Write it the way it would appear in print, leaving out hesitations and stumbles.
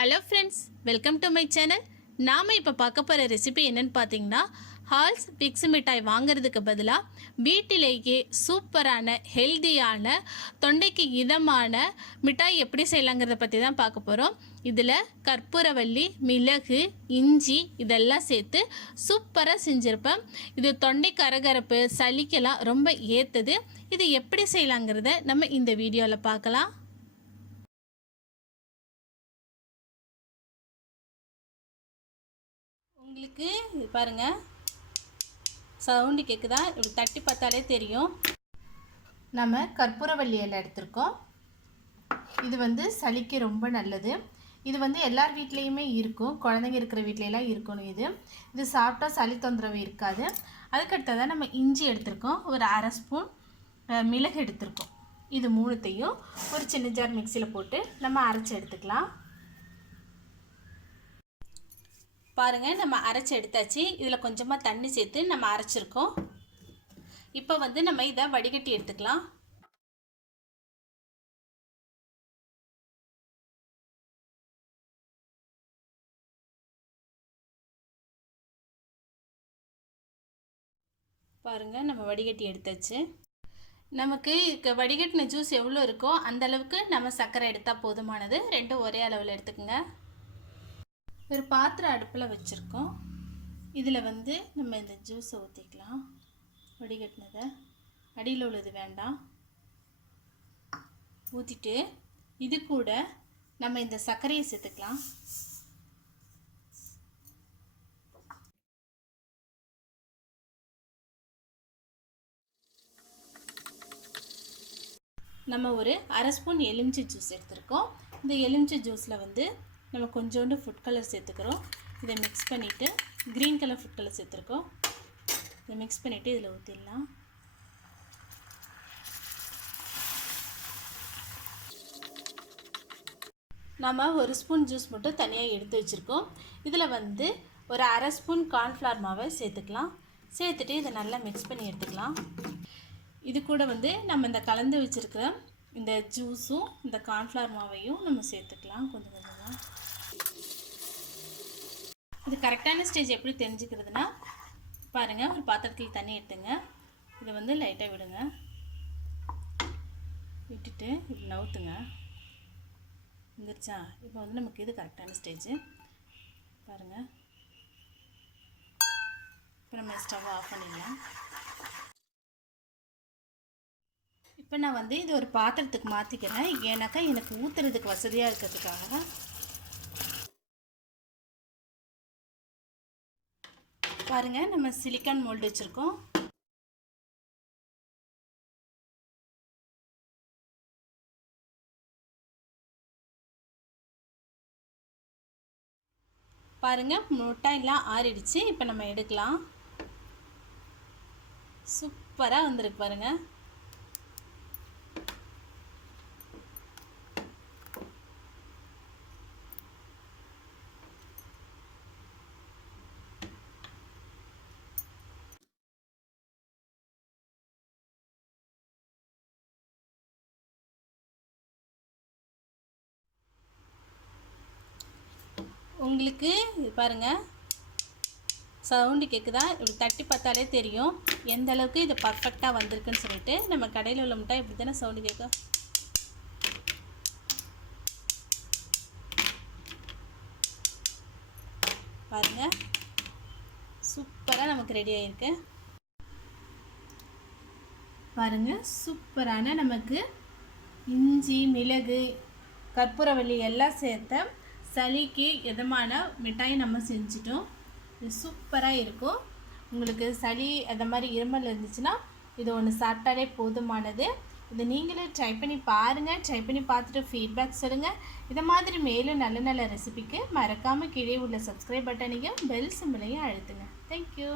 Hello friends, welcome to my channel. நாம் இப்போ பார்க்க போகிற ரெசிபி என்னென்னு பார்த்தீங்கன்னா, ஹால்ஸ் பிக்ஸ் மிட்டாய் வாங்குறதுக்கு பதிலாக வீட்டிலேயே சூப்பரான ஹெல்தியான தொண்டைக்கு இதமான மிட்டாய் எப்படி செய்யலாங்கிறத பற்றி தான் பார்க்க போகிறோம். இதில் கற்பூரவள்ளி, மிளகு, இஞ்சி இதெல்லாம் சேர்த்து சூப்பராக செஞ்சுருப்பேன். இது தொண்டை கரகரப்பு, சளிக்கெல்லாம் ரொம்ப ஏற்றுது. இது எப்படி செய்யலாங்கிறத நம்ம இந்த வீடியோவில் பார்க்கலாம். உங்களுக்கு இது பாருங்கள், சவுண்டு கேட்குதா? இப்படி தட்டி பார்த்தாலே தெரியும். நம்ம கற்பூரவள்ளி இலை எடுத்திருக்கோம். இது சளிக்கு ரொம்ப நல்லது. இது எல்லார் வீட்லேயுமே இருக்கும், குழந்தைங்க இருக்கிற வீட்லையெல்லாம் இருக்கணும். இது சாப்பிட்டா சளி தொந்தரவு இருக்காது. அதுக்கடுத்ததான் நம்ம இஞ்சி எடுத்திருக்கோம், ஒரு அரை ஸ்பூன் மிளகு எடுத்திருக்கோம். இது மூணுத்தையும் ஒரு சின்ன ஜார் மிக்சியில் போட்டு நம்ம அரைச்சி எடுத்துக்கலாம். பாருங்கள், நம்ம அரைச்சி எடுத்தாச்சு. இதில் கொஞ்சமாக தண்ணி சேர்த்து நம்ம அரைச்சிருக்கோம். இப்போ நம்ம இதை வடிகட்டி எடுத்துக்கலாம். பாருங்கள், நம்ம வடிகட்டி எடுத்தாச்சு. நமக்கு வடிகட்டின ஜூஸ் எவ்வளோ இருக்கோ அந்த அளவுக்கு நம்ம சர்க்கரை எடுத்தால் போதுமானது. ரெண்டும் ஒரே அளவில் எடுத்துக்கோங்க. ஒரு பாத்திரம் அடுப்பில் வச்சுருக்கோம். இதில் நம்ம இந்த ஜூஸை ஊற்றிக்கலாம். வடிகட்டினதை அடியில் உள்ளது வேண்டாம். ஊற்றிட்டு இது கூட நம்ம இந்த சர்க்கரையை சேர்த்துக்கலாம். நம்ம ஒரு அரை ஸ்பூன் எலுமிச்சை ஜூஸ் எடுத்துருக்கோம். இந்த எலுமிச்சை ஜூஸில் நம்ம கொஞ்சோண்டு ஃபுட் கலர் சேர்த்துக்கிறோம். இதை மிக்ஸ் பண்ணிவிட்டு க்ரீன் கலர் ஃபுட் கலர் சேர்த்துருக்கோம். இதை மிக்ஸ் பண்ணிவிட்டு இதில் ஊற்றிடலாம். நம்ம ஒரு ஸ்பூன் ஜூஸ் மட்டும் தனியாக எடுத்து வச்சுருக்கோம். இதில் ஒரு அரை ஸ்பூன் கார்ன்ஃப்ளவர் மாவை சேர்த்துக்கலாம். சேர்த்துட்டு இதை நல்லா மிக்ஸ் பண்ணி எடுத்துக்கலாம். இது கூட நம்ம இந்த கலந்து வச்சுருக்கிற இந்த ஜூஸும் இந்த கார்ன்ஃப்ளவர் மாவையும் நம்ம சேர்த்துக்கலாம் கொஞ்சம் கொஞ்சமாக. இது கரெக்டான ஸ்டேஜ் எப்படி தெரிஞ்சுக்கிறதுனா, பாருங்கள், ஒரு பாத்திரத்தில் தண்ணி எடுத்துங்க. இதை லைட்டாக விடுங்க. விட்டுட்டு இப்படி நவுத்துங்க. வந்துருச்சா? இப்போ நமக்கு இது கரெக்டான ஸ்டேஜ். பாருங்கள், இப்போ நம்ம ஸ்டவ் ஆஃப் பண்ணிடலாம். இப்போ நான் இது ஒரு பாத்திரத்துக்கு மாற்றிக்கிறேன். ஏன்னாக்கா எனக்கு ஊற்றுறதுக்கு வசதியாக இருக்கிறதுக்காக. பாருங்கள், நம்ம சிலிக்கான் மோல்டு வச்சுருக்கோம். பாருங்கள், மிட்டாயெல்லாம் ஆறிடுச்சு. இப்போ நம்ம எடுக்கலாம். சூப்பராக வந்திருக்கு பாருங்கள். உங்களுக்கு பாருங்கள், சவுண்டு கேட்குதா? இப்படி தட்டி பார்த்தாலே தெரியும் எந்த அளவுக்கு இது பர்ஃபெக்டாக வந்திருக்குன்னு சொல்லிட்டு. நம்ம கடையில் உள்ள மிட்டாய் இப்படி தானே சவுண்டு கேட்கும். பாருங்கள், சூப்பராக நமக்கு ரெடி ஆகிருக்கு. பாருங்கள், சூப்பரான நமக்கு இஞ்சி, மிளகு, கற்பூரவள்ளி எல்லாம் சேர்த்த சளிக்கு இதமான மிட்டாய் நம்ம செஞ்சிட்டோம். இது சூப்பராக இருக்கும். உங்களுக்கு சளி அந்த மாதிரி இருமல் இருந்துச்சுன்னா இது ஒன்று சாப்பிட்டாலே போதுமானது. இதை நீங்களே ட்ரை பண்ணி பாருங்கள். ட்ரை பண்ணி பார்த்துட்டு ஃபீட்பேக் சொல்லுங்கள். இதை மாதிரி மேலும் நல்ல நல்ல ரெசிபிக்கு மறக்காமல் கீழே உள்ள சப்ஸ்கிரைப் பட்டனையும் பெல் சிம்பிளையும் அழுத்துங்க. தேங்க்யூ.